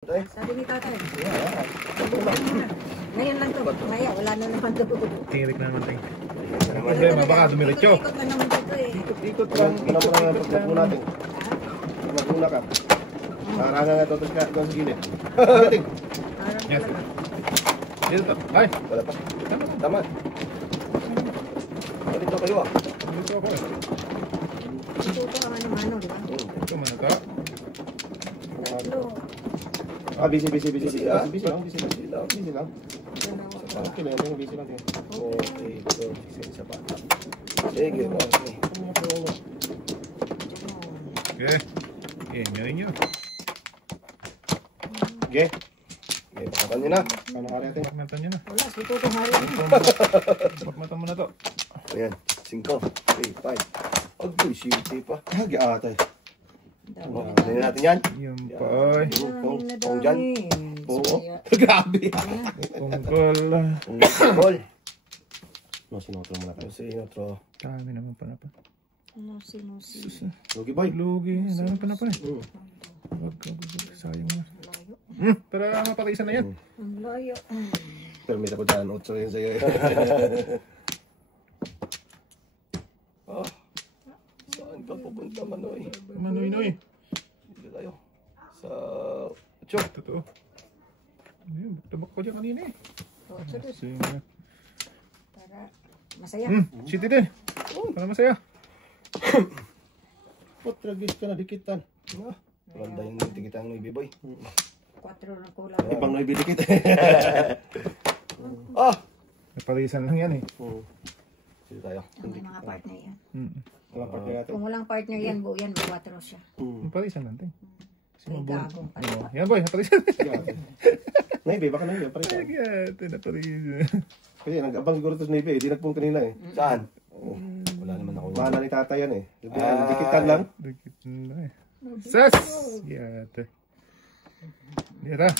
Sabi ni tatay. Ngayon lang to. Maya, wala na naman to. Tirik na naman tayo. Problema, baka dumiretso. Ikot na naman dito eh. Ikot lang. Ikot lang ang pagkapo natin. Maguna ka. Nakaranga nga ito sa gilid. Ting. Yes. Dito to. Ay. Wala pa. Tama. Dito kayo ah. Dito ako eh. Ito ang ano-ano, di ba? Ito man ito. Busy lang. Okay lang, busy lang. Okay, ito. Isa pa. Sige, okay. Okay. Ngayon nyo. Okay. Okay, pakatan nyo na. Paano ka natin? Pakmatan nyo na. Wala, si Tutong Hari. Pakmatan mo na to. Ayan, 5, 3, 5. Agay, siyete pa. Hagi atay. Ano natin yan? Yung pa ay. Kung dyan. Oo. Grabe. Tungkol. Tungkol. No, sinotro muna kayo. Sinotro. Dami naman pala pa. Nosi. Lugi boy. Lugi. Dami pa na pa eh. Wag. Sayang na. Para mapakisa na yan. Ang layo. Permita ko dyan. 8 yun sa'yo. Saan ka pupunta, Manoy? Manoy. Dito tayo. Sa... Chok. Totoo. Tabak ko dyan kanina eh. Para masaya. City din. Para masaya. Tragis ka na dikitan. Wala yung tikitan ng Noibi boy. 4 na kulang. Ibang Noibi dikit. Napalisan lang yan eh. Dito tayo. Ang may mga partner yan. Walang partner natin. Kung walang partner yan, buo yan, 4 siya. Napalisan lang tayo. Ay, gagong pala. Yan boy, napalisan. Noibi, baka Noibi. Napalisan. Kasi nag-abang siguro ito sa Noibi. Hindi nagpong kanina eh. Saan? Wala naman ako. Mana ni tata yan eh. Dikitan lang. Dikitan lang eh. Sas! Yate. Dira.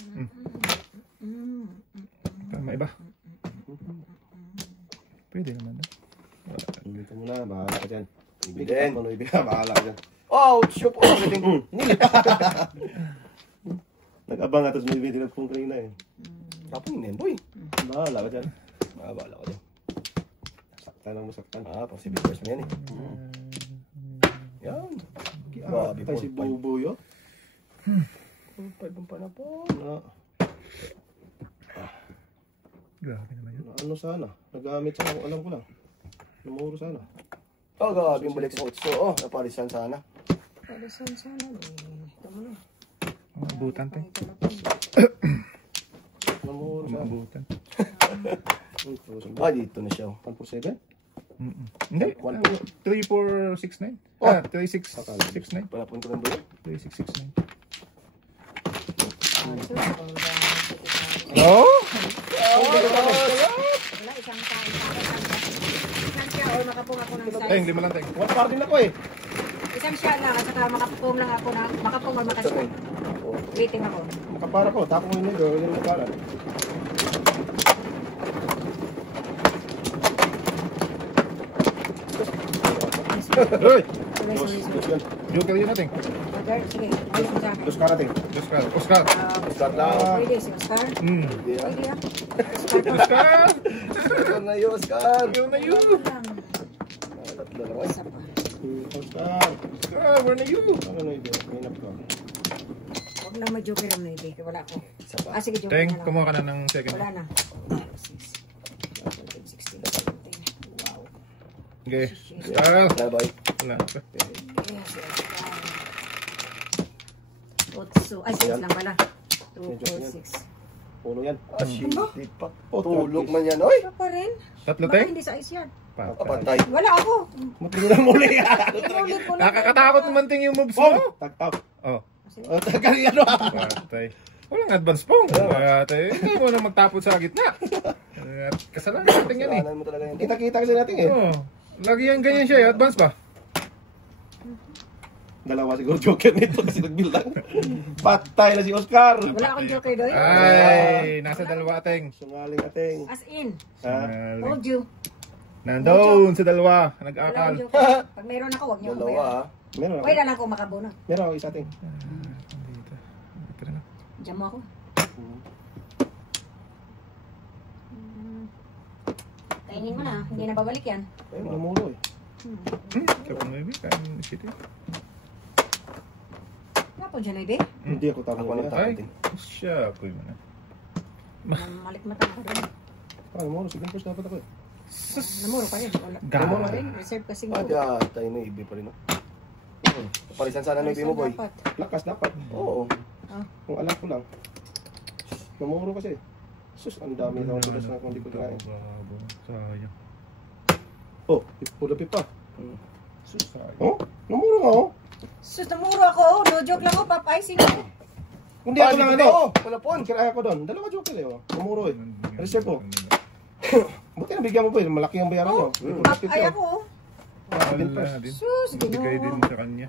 Tama iba. Pwede naman na. Dito mo na, bahala ka dyan. Ibigin. Noibi ka, bahala ka dyan. Oh, shoot po. Nag-abang nga ito sa Noibi. Hindi nagpong kanina eh. Tapos yun, boy. Bahala ka dyan. Mabala ko dyan. Saktan lang mo saktan. Possible first na yan eh. Yan. Grabe pa si Buboy oh. Pwede pa na po. Grabe naman yun. Ano sana? Nagamit sana kung alam ko lang. Namuro sana. Oh, grabe yung balik sa 8. Napalisan sana. Palisan sana. Ito mo na. Mga butan tayo. Namuro Mga sana. butan. Dito na siya. 147? Hindi. 3469. 3669. Palapunta ng bulo. 3669. Oh? Oh? Wala, isang tao. Isang siya o makapong ako ng size. Teng, lima lang teng. One par din ako eh. Isang siya lang at saka makapong lang ako na makapong o makasya. Waiting ako. Makapara ko. Tako mo yun nito. Yung makapara. Uy! Sorry. Joker yun natin. Okay, sige. Ayos mo sa akin. Dos ka natin. Oscar. Oscar. Start lang. Pwede si Oscar. Pwede ah. Oscar! Oscar na yun, Oscar. Yun na yun. Tatlo lang. Isa pa. Oscar. Oscar, where na yun? Ano na yun? Mainap ko. Huwag lang ma-joker ang naibig. Wala ko. Isa pa. Sige, joker Teng, na lang. kumuha ka na ng second. Wala na. 16, 17. Wow. Okay. Oscar. Bye-bye. Wala. Yes, Otso. Ay, 6 lang pala. 2, 4, 6. Puno yan. Shit pa. Oh, Tulog man yan. Oy! Ano pa rin? Tatlo Baka teng? hindi sa ice yan. Kapatay. Wala ako. Matuloy muli. Inulit ko lang. Nakakatakot naman ting yung moves Oh! mo. Tagtaw. Oh. Tagali ano? Patay. Walang advance pong. Patay. Hindi mo na magtapon sa gitna. Kasalanan natin yan eh. Kasalanan mo talaga yan. Kita-kita kasi natin eh. Oh. Lagi yan ganyan siya eh. Advance ba? Dalawa siguro joker nito kasi nagbilang. Patay na si Oscar. Wala akong joker doon. Ay, nasa dalawa ating. Sungaling ating. As in. Ha? Told you. Nandoon sa dalawa. Wala Nag-akal. akong joker. Pag meron ako, huwag niyo akong Dalawa bayaran. ah. Meron ako. Wala lang ako makabuna. Meron ako isa ating. Dito. Dito na. Diyan mo ako. Kainin mo na. Hindi na babalik yan. Ay, namuro eh. Kapag may kain mo siya. Nga po, Jalebi. Hindi ako tapos Ako na. nang Ay, tapatin. siya. Ako'y mo na. Malikmata ka rin. Namuro, sige first dapat ako eh. Namuro pa rin. Gamo Namuro rin. Reserve kasi Ah, mo. di tayo na ibi pa rin. No? Parisan sana na ibi mo, boy. Lakas dapat. Oo. Kung alam ko lang. Namuro kasi. Sus, ang dami daw tigas na kung di ko kinain. Sayang. Oh, pula pipa. Sayang. Oh, namuro nga oh. Sus, namuro ako. No joke lang ako. Papa-icing ako. Hindi ako lang ano. Wala po. Ang kiraya ko doon. Dalawa joke eh. Oh. Namuro eh. Reserve ko. Buti nabigyan mo po eh. Malaki ang bayaran mo. Pula pipa. Ay ako. Wala din. Sus, Bigay din ginoo. sa kanya.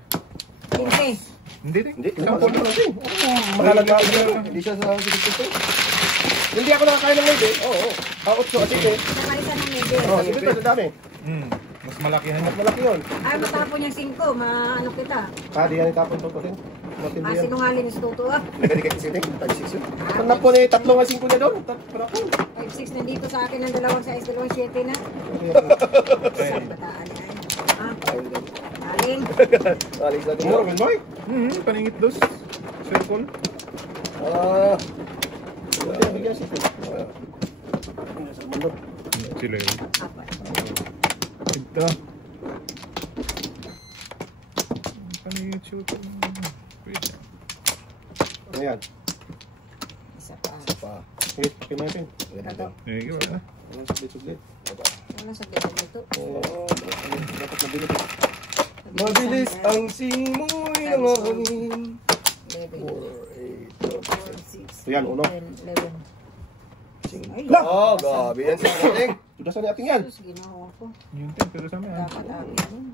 Hindi. Hindi din. Hindi. Sampo na lang din. Mahalaga ako dito. Hindi siya sa dito. Hindi ako nakakain ng lady. Oo. Ah, 8 at 7. Nakalisan ng nebe. Oh, sige pa, dami. Mas malakihan Mas niya. malaki yun. Ay, matapon yung 5. Maano kita. Kadi yan itapon to pati. Matindi yan. Sinungaling yung tuto ah. Nagkadi kay isiting. Tag 6 yun. Pag na po na 3 nga 5 niya doon. Para po. 5-6 nandito sa akin ng 2 size, 2-7 na. Saan bataan yan? Ah, aling. Alis natin. Muro, man boy. Paningit dos. Circle. Ah. Buti nabigyan siya. Sa mundo. Sila yun. Apat. Ito. Paningit siya. Pwede. Ayan. Isa pa. Pa. Hit, kinayin. Ito. Eh, wala. Walang suglit-suglit. Wala sa gitna dito. Oo, dapat mabilis. Mabilis ang simoy ng hangin. 11, 4, 8, 4, 6, Ayan, uno. 10, 11. Ay, Oh, gabi yan sa ating. Tudasan ni ating yan. sus, ginawa ko. Yun din, pero sa amin. Dapat akin yun.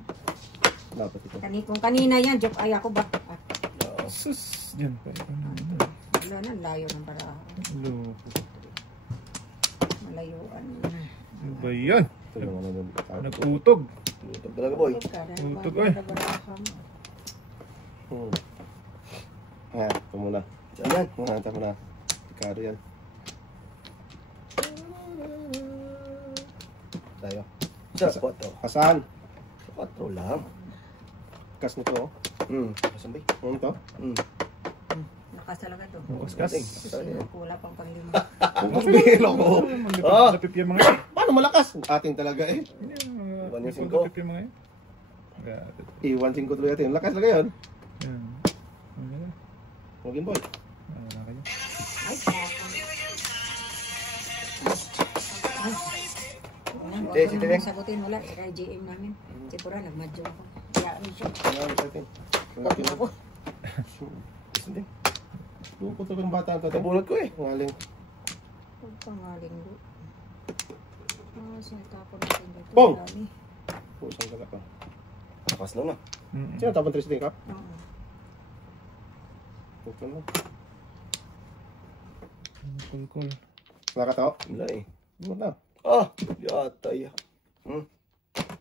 Dapat ito. Kung kanina yan, joke, ay ako ba? Ah, Sus. Yan pa. wala na, layo ng para Loko. malayuan. Ano ba yan? Ito naman na doon. Nag-utog. Ito talaga, boy. Utog, ay. Ayan, ito muna. Saan yan? Ito muna. Tikado yan. Tayo. Sa 4. Asan? Sa 4 lang. Kas nito oh. Saan ba? Ano to? Lakas talaga to. Kaskas. Wala pang panglima. Bihilo ko. Ah! Lapip yung mga yun. Paano malakas? Ating talaga eh. Iwan yung Lapip 5. yung mga yun. Got it. Iwan 5 tuloy atin. Lakas talaga yun. Yan. Ano yan? Huwagin boy. Wala kayo. Ay, Sige, sige. sagutin, wala. Kaya GM namin. Sigura, nagmadyo ako. Kaya ano siya. Ayan, atin. Huwag na ako. Hindi. Luko to ng bata ito. Nabunot ko eh. Ngaling. Huwag pangaling do. Sinatapon natin dito. Pong! Dami. Pusang gala ka. Lakas lang na. Sino tapon 3 sting cup? Oo. Puto na. Cool. Nakatawa? Wala eh. Bumat na. Ah! Yatay.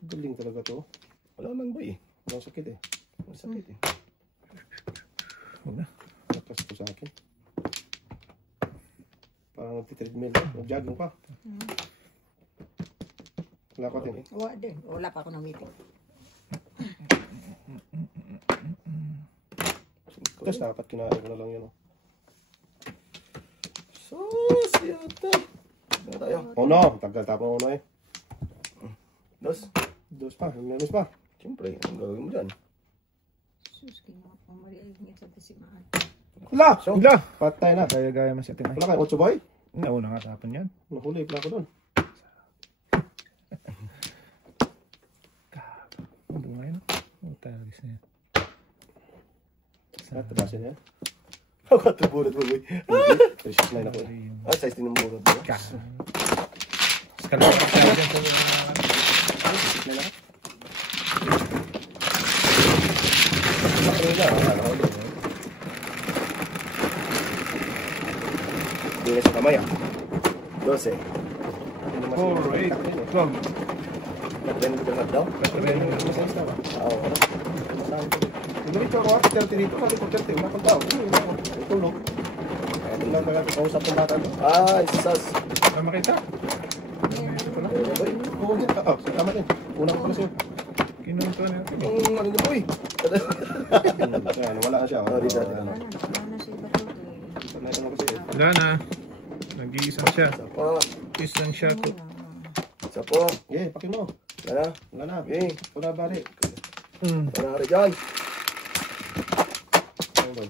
Galing talaga to. Wala man, boy. Walang sakit eh. Masakit eh. Huwag na. Lakas ko sa akin. Parang nagtitreadmill. Nag-jogging pa. Wala ko din. Wala din. Wala pa ako ng meeting. Tapos dapat kinain ko na lang yun. Sus! Yata. Ano tayo? Uno. Tagal tapong uno eh. Dos. Dos pa. Menos pa. Siyempre, ang gagawin mo dyan? Sus, ginawa ko marinig sa tasimaan. Wala! Wala. Patay na. Gaya mo si Ate May. Wala kayo. 8 boy? Nauna nga tapon yan. Nahuli pala ko doon. Ano nga yun? Talis na yan. Tabasin niya. Ako ito bunot mo, boy. Precious line ako eh. Ah, size din ng bunot mo. Skala pa tayo dyan sa Precious line ako. Ano na? Ano na? Hindi na sa kamay ah. 12. 4, 8, 12. Nag-blend ka na daw? Masayos na ba? Oo. Masabi ko. Tinurito ako 30 dito. Sabi ko 30. Wala kang tao. Tulog. lang pala kausap ng bata. Ay, sas. Tama kita. Oo, tama din. Una ko pala sa'yo. Kinunto na. Ano niyo, boy? Ayan, wala na siya. Oh, dito. Wala na si Bato. Sanay ko na kasi. Wala na. Nag-iisang siya. Isa pa. Isang siya ko. Isa pa. Okay, pakin mo. Wala. Wala na. Okay. Wala balik. Wala ka rin dyan. Ano ba?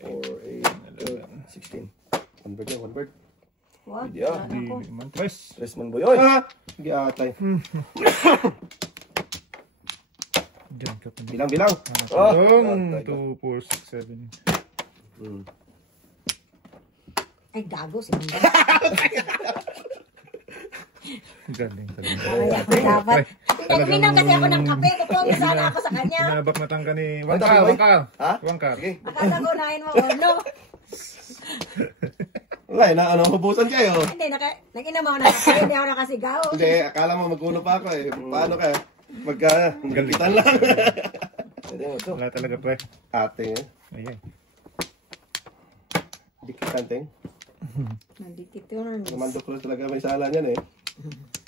4, 8, 16. One bird yan, one bird. What? Yeah. Wala na ako. Tres. Tres man, boy. Oy! Sige, atay. Diyan ka pa. Bilang. Ah! 2, 4, 6, 7. Ay, gago si Manda. Galing. Dapat. Nag-minam kasi ako ng kape. Kukuha sana ako sa kanya. Pinabak na tangka ni Wangka, Wangka. boy. Wangka. Ha? Wangka. Sige. Akala ko nahin mo ulo. Wala, hubusan kayo. Hindi, nag-inam ako ng kape. Hindi ako nakasigaw. Hindi, akala mo magulo pa ako eh. Paano ka? Magkagitan lang. Pwede mo ito. Wala talaga pre. Ate, Ayan. dikitan ting. Nandikit yun. Namandok ko talaga may sala niyan eh.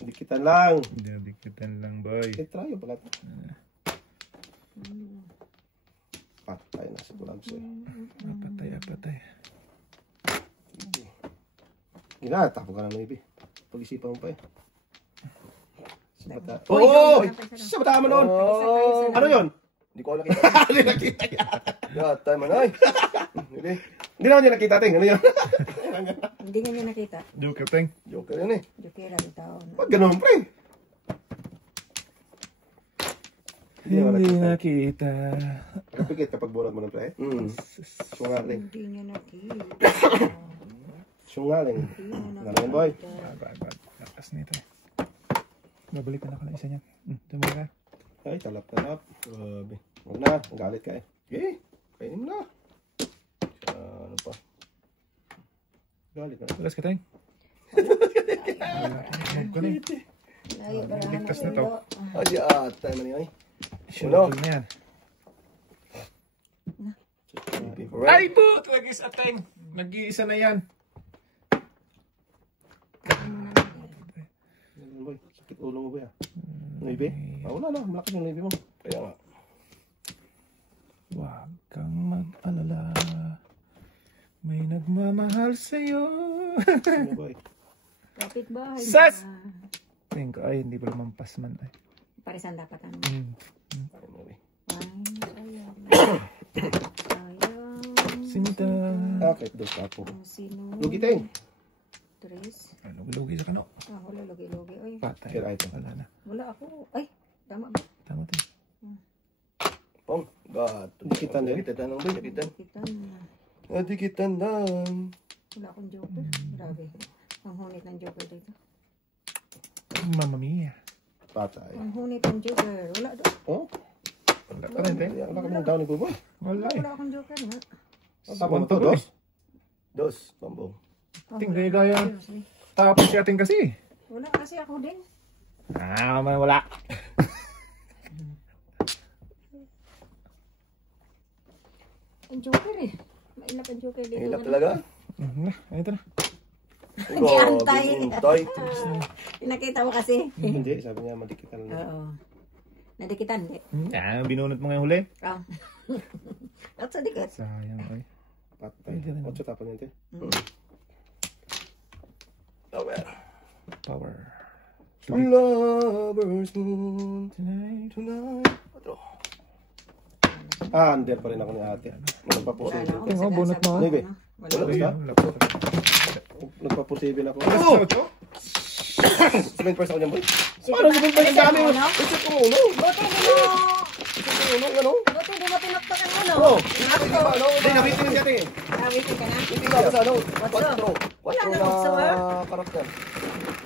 Dikitan lang. Dikitan lang boy. Trayo pala. Patay na si Bulabs eh. Apatay. Ginatapo ka na maybe. Pag-isipan mo pa eh. Sa bata. Uy, Oo! dapat- Sa bata mo noon! Oh! Ano yun? Hindi ko nakita. Hindi nakita yan. Yatay man, ay. Hindi. Hindi naman niya nakita ting. Ano yun? Hindi nga niya nakita. Joker teng. Joker yun eh. Jokera yung tao. Pag ganun pre. Hindi nakita. Kapikit kapag bunot mo ng pre. Sungaling. Hindi niya nakita. Sungaling. Hindi niya Galing boy. Bad. Lakas nito eh. Babalikan ako ng isa niyan. Tumuli ka. Ay, talap. Grabe. Huwag na. Galit ka eh. Okay. Kainin mo na. Ano pa? Galit na. Lakas ka teng. Huwag ko na eh. Layo, barahan Ligtas ng na to. ulo. Ay, yatay man yun. Sure na yan. Ay po! Nag-isa teng. Nag-iisa na yan. Boy, sakit ulo mo ba yan? Navy? Wala na. Malakas yung Navy mo. Kaya nga. Huwag kang mag-alala. May nagmamahal sa'yo. Ano boy? Kapit bahay. Sas! Tingin ko, ay, hindi ko lumampas man. Ay. Parisan dapat ano. Sinita. Bakit doon ka po? Sino? Lugiting. Tres. Ano, lugi sa kano? Wala, logi-logi. Oy, Patay. Here, ito. Wala na. wala ako. Ay, tama ba? Tama tayo. Pong. Gato. Dikitan din? Dikitan lang, boy. Dikitan. Dikitan na. Dikitan lang. Wala akong joker. Grabe. Ang hunit ng joker dito. Mamma mia. Patay. Ang hunit ng joker. Wala doon. Oh? Wala pa rin, Teng. Wala ka mong down ni Buboy. Wala eh. Wala akong joker na. Tama mo to, dos? Dos. Pambong. Ting, gaya. Tapos si ating kasi. Wala kasi ako din. Wala. Ang joker eh. Mailap ang joker dito. Hilap talaga. Ito na. Hindi antay. Hintay. Nakita mo kasi. Hindi, sabi niya madikitan lang. Oo. Nadikitan, di. Binunot mo ngayon huli. Ah. At sa dikit. Sayang, ay. Patay. 8 tapon yan, te. Power. Power. Lovers moon Tonight. tonight. Otro. Under pa rin ako ni ate. Nagpaposibil. Ting, oh, bunot mo. Navy. Wala. Wala Ay, ba? wala pa. Nagpaposibil ako. Oh! 7 first ako niyan, boy. Sige Paano ba? 7 first ang dami mo? Ano? Ito ko uno. Buti di mo. Ano? Buti di mo tinuktok ang uno. Oh. Ako. Hindi, nabitin yung dati. Nawitin ka na? Hindi nga ako sa ano. What's up? Wala na what's up, na karakter.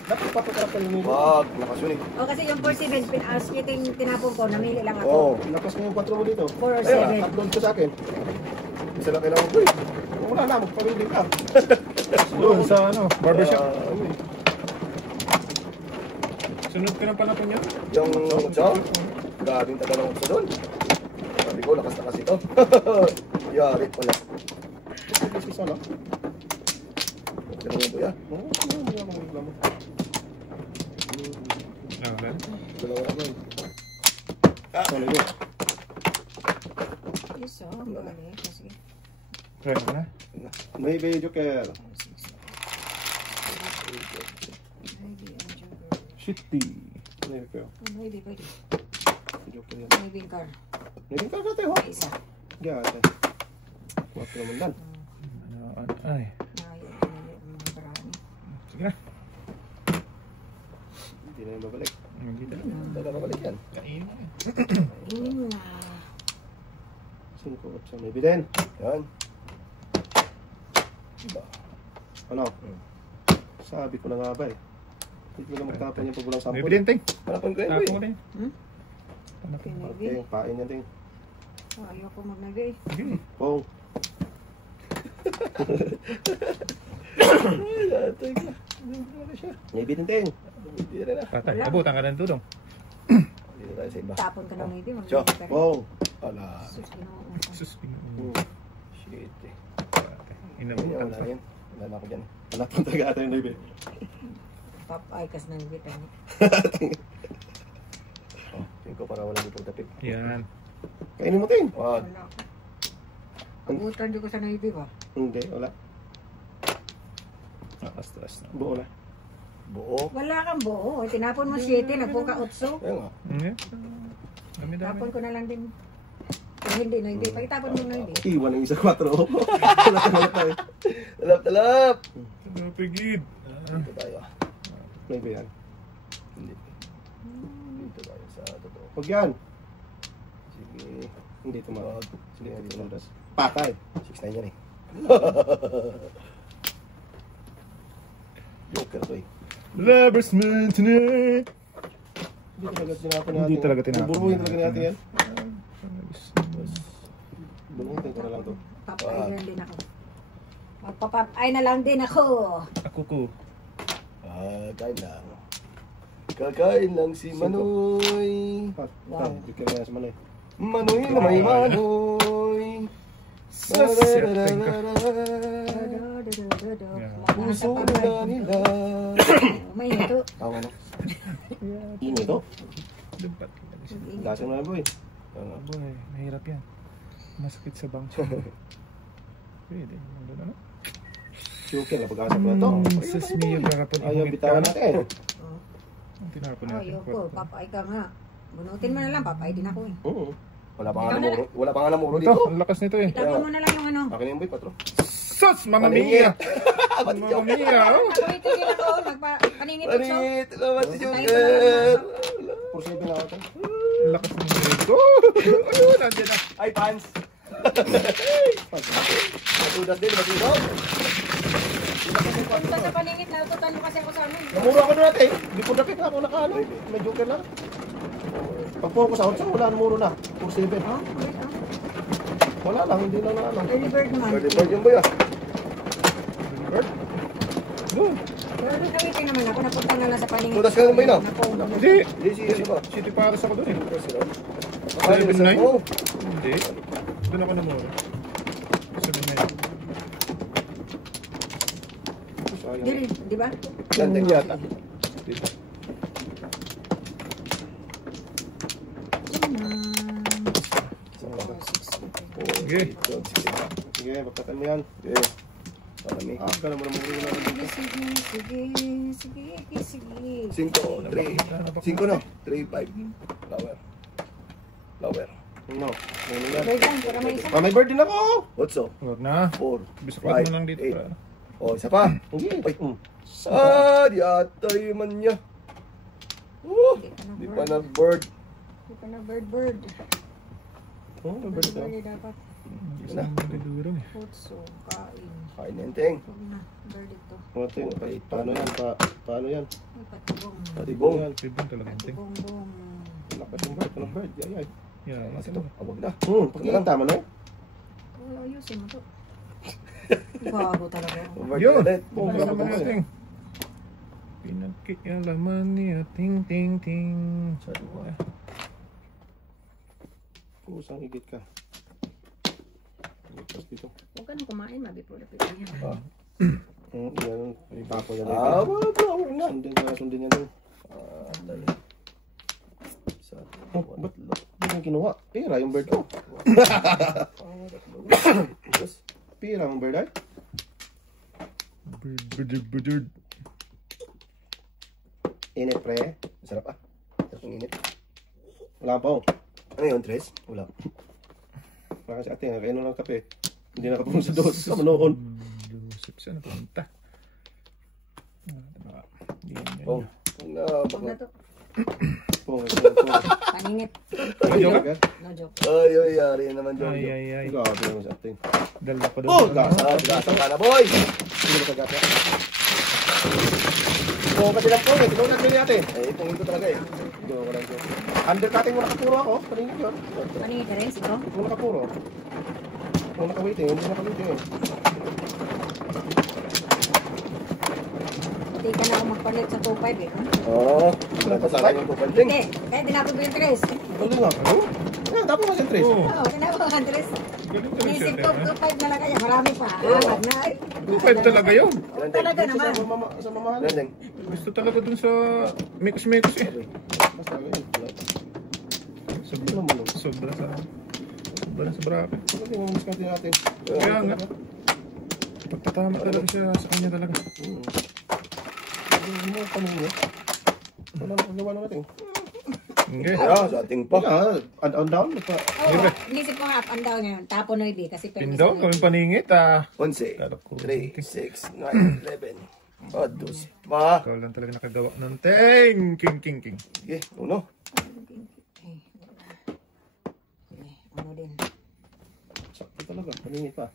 Dapat papakarap ka yung Wag. Lakas yun eh. O kasi yung 4-7, tinapon ko, namili lang ako. Oo. Lakas mo yung 4 mo dito. 4 or Ayun, 7. upload ko sa akin. Isa lang kailangan ko eh. Wala na, magpamili ka. Doon sa ano, barbershop. Ano eh. Sunod ka ng panapon yan. Yung sa gabing tagalong sa doon. Sabi ko, lakas na kasi ito. Yari pala. Isa, no? lang yan, kuya. Oo, mga reklamo. Okay. Dalawa naman. Ano yun? Yes, oh. Bali. Sige. Try mo na. Maybe Joker. Shitty. Maybe kayo. Maybe, pwede. Joker yan. Maybe in car. Maybe ka natin, ho? May isa. Diyan, ate. Kuwap naman dan. Ay. Ayaw ko na yung mga barani. Sige na. Hindi na yung babalik. Hindi na. Hindi na babalik yan. Kainin mo yan. Na. 5 at maybe din. Yan. Diba? Ano? Sabi ko na nga ba eh. Hindi ko na magtapon yung pagulang sampol. Maybe din, ting. Hanapan ko yan, Tapos boy. mo rin. Okay, maybe. Okay, pain yan din. Ayaw ko mag-maybe. Sige. Pong. Maybe din din. Hindi na na. Patay. Abutan ka ng tudong. Hindi na tayo sa iba. Tapon ka na maybe. Tiyo. Pong. Ala. Sus, ginoo. Sus. Shit eh. Inabutan Wala pa. na yan. Wala na ako dyan. Anak ng taga ata yung maybe. Papay kas ng bitan. Oh, tingin ko para wala dito tapik. Yan. Kainin mo tin. Wag. Wala ko. Abutan di ko sa maybe ba? Hindi, wala. Astas na. Buo na. Buo. Wala kang buo. Tinapon mo 7, nagpuka 8. Ayun nga. Dami-dami. Tapon ko na lang din. Kung hindi, no, hindi. Pagitapon mo na hindi. Iwan ang isa 4. Talap na eh. Talap, talap. Pigid. Dito tayo. Maybe yan. Hindi. Dito tayo sa totoo. Huwag yan. Sige. Hindi tumawag. Sige, Sige, hindi sige. tumawag. Patay. 6-9 yan eh. Joker to eh. Lovers man tonight. Hindi talaga tinapon natin. Hindi talaga tinapon. Bubuhin talaga natin yan. Yes. Bubuhin ko na lang to. Papay na din ako. Magpapapay na lang din ako. Ako ko. Kain lang. Kakain lang si Manoy. Wow. Bigyan mo yan sa Manoy. Manoy na may Manoy. Sasyating ka. Puso na nila. May ito. Tawa na. Ini to. Lumpat. Lasang na boy. Boy, mahirap yan. Masakit sa bangso. Pwede. Nandun ano? Joker na pag-asap na to. Sa smiyo garapon. Ayaw bitawan natin. Ang tinapon natin. Ayaw ko. Papay ka nga. Bunutin mo na lang. Papay din ako eh. Oo. Wala pa nga namuro. Wala pa nga namuro Ito, dito. ang lakas nito eh. Tapon mo na lang yung ano. Akin na yung boy, patro. Sus! Mamma mia! Mamma mia! Oh! Nagpawitigil ako. Nagpa-paningipit siya. Manit! Salamat si Joker! Pursibe na ako to. Ang lakas ng ito. Ayun, nandiyan na. Ay, pants! Matudas din, matudas. Punta sa paningit. Natutan mo kasi ako sa amin. Namuro ako doon natin. Hindi po dapit na ako nakaano. May Joker na. Pag puro ko sa outsa, wala namuro na. Pursibe. Oh, wait, oh. Wala lang, hindi lang na ano. Early bird naman. Bird yung boy ah. Bird. Doon. Pero kawitin naman ako. Napunta na lang sa paningit. Tutas ka naman ba yun, ah? Hindi. Hindi, si ano ba? City Paris ako doon eh. Ay, 7-9? oh. Hindi. Doon ako namuro. 7-9. Dili, di ba? Ganda yata. Dito. Sige. Sige, pagkatan mo yan. Okay. Marami. Gala mo na muro na. Sige. 5, 3. 5 na. 3, 5. Flower. Flower. No. Ano yan? Bird lang, para may isa. May bird din ako. What's up? Huwag na. 4. Bisakwat mo lang dito. para ano. Oh, isa pa. Hindi. Ay. Di atay man niya. Di pa nag-bird. Di pa na bird. Oh, may bird daw. Bird dapat. Isang magduduro eh. Putso, kain. Kain na yung ting. Huwag na, bird ito. Paano yan? Paano yan? May patibong. Patibong. Pibong talaga yung ting. Patibong. Lakas yung bird. Anong bird? Yay. Yeah, Mas ito. ito. Awag na. Pag lang tama na eh. Wala, ayusin mo to. Bago talaga. Bird Yun! ulit. Buong Wala naman pa yung eh. ting. Pinagkialaman niya. Ting, ting, ting. Sa dua. Kusang higit ka. Tapos dito. Huwag ka nang kumain, mabipula-pipula yan. Ah. Yan. Tapo yan. Flower na. Sundin yan. Oh, ba't hindi mo kinuha? Pira yung bird ko. Pira yung bird ay? Bird. Init pre. Masarap ah. Sarap ang init. Wala pa oh. Ano yun, Tres? Wala. Baka si ate, kainom ng kape. Hindi nakapulong sa dos. Sama noon. Lusip siya na punta. Oh. Huwag na to. Pong. Paningit. Ay, joke? No joke. Ay, yari naman, Jojo. Ay. Grabe naman si ate. Dala pa doon. Oh, gasa. Gasa ka na, boy! Hindi mo kagasa. Oo, kasi lang po eh. Tinunod din natin. Eh, itong ito talaga eh. Joke lang joke. Undercutting mo nakapuro ako. Paningin yun. Paningit ka rin, sino? Kung nakapuro. Kung nakawiting, hindi nakawiting eh. Hindi ka na ako magpalit sa 2.5 eh. Oo. Napasara yung kupanding. Hindi, kaya dinapod ko yung 3. Tuloy nga. Dapat mo sa trace. Oo, tinapod ko yung 3. Galing ka rin siya. Inisip ko 2.5 na lang kaya, marami pa. Wag na ay. 2.5 talaga yun. Talaga naman. Sa mamahan. Landing. Gusto talaga dun sa mekos-mekos eh. Basta yun. Sobra sa bracket. Ano yung miskante natin? Kaya nga. Pagtatama talaga siya sa kanya talaga. Ano mo paningin? Wala na kagawa na natin. Hindi. Kaya, sa ating pa. On down? Oo, inisip ko nga up and down ngayon. Tapo na hindi kasi Pindaw, kami paningit ah. 11, Kala ko. 3, 6, 9, 11. O, 12 pa. Ikaw lang talaga nakagawa ng ting. King. Sige, uno. Ano din. Sakto talaga. Paningin pa.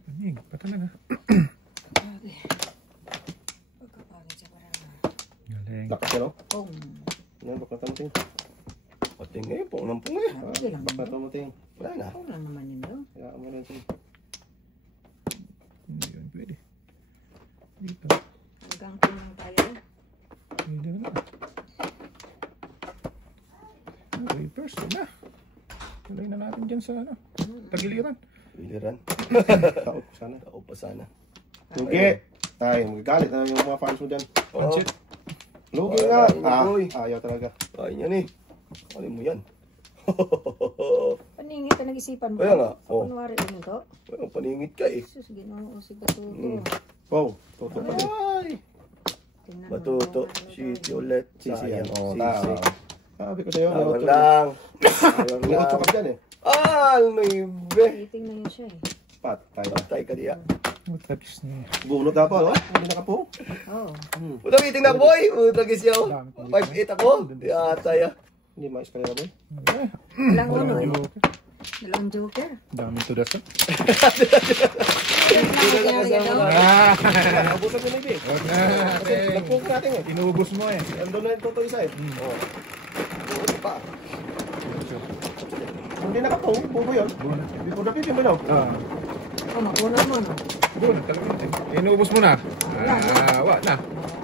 Paning pa talaga. Grabe. Pagkapangit siya parang. Galing. Lakas yan o. Oh, Ano, bak na tamating. Pating eh, pong eh. okay lang. Bak na tamating. Wala na. Okay lang naman yun daw. Kaya mo rin siya. Hindi yun pwede. Dito. Hanggang kulang tayo. Pwede na. Reverse na. Tuloy na natin dyan sa ano. Tagiliran. Biliran. Taot ko sana. Tao pa sana. Lugi! Tay, magagalit na yung mga fans mo dyan. Pansit. Lugi nga! Ay, Ayaw talaga. Ay, yan eh. Alin mo yan? Paningit na nag-isipan mo. Kaya nga, oh. Kunwari din ko. Well, paningit ka eh. Sus, ginoo si Batuto. Wow, toto pa din. Ay! Tingnan mo. Batuto, shit, ulit. Sisi yan. Sayang, Tama. sisi. Sabi ko sa'yo, Tawa lang. Tawa May 8 lang. ka dyan eh. Ah, nuibe. Titingnan niyo siya eh. Patay. Patay ka diya. Matapis niya. Bunot na pa, no? Hindi nakapo. Oo. Puta meeting na boy. Puta gisyaw. 5-8 ako. Di ata ya. Hindi ma-eskalera ba? Walang uno eh. Joker. Dalawang joker. Daming tudasan. Ah. Abusan mo na ibig. Huwag na. Kasi nagpong natin eh. Inubos mo eh. Andun na yung toto isa eh. Oh. Buti pa. Hindi nakapo, bubo yun. Before the video mo no? Oh, makunod mo no? Bunot talaga. Inubos mo na. Wala na.